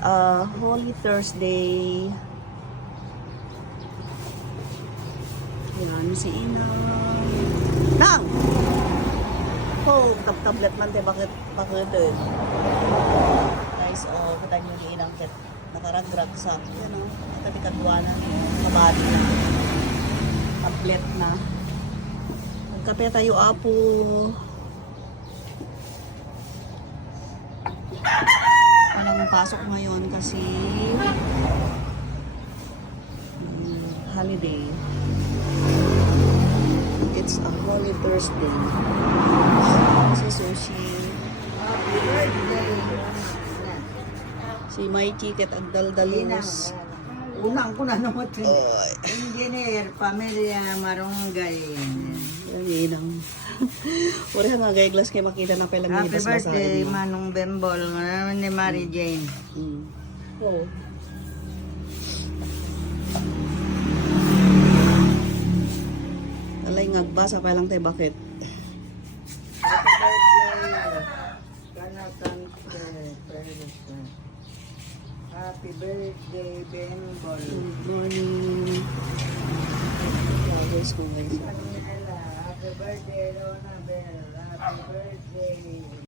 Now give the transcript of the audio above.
a Holy Thursday. Yan, si Inang. Nang! Oh, tablet man tayo. Bakit eh? Guys, oh, kita nyo yung Inang kit. Nakaragrag sa, yan o, katabi-kadwa na. Kabali na. Tablet na. Magkape tayo, apo. Walang pasok ngayon kasi holiday. It's a Holy Thursday. Si Sushi. Happy birthday. Si Mikey ket agdaldalos. Unang ko na naman ito. Engineer, pamilya, marunggay. Yan inang. Uri nga gay glass kay makita na pala Happy minibas na sa birthday, inyo. Manong Bembol. Ni Mary Jane. Oh. Alay ngagbasa pa lang tayo bakit? Happy birthday. Kanakante. Happy birthday, Bembol. Good morning. Flowers ko guys. Happy birthday, Rona Bell. Happy birthday.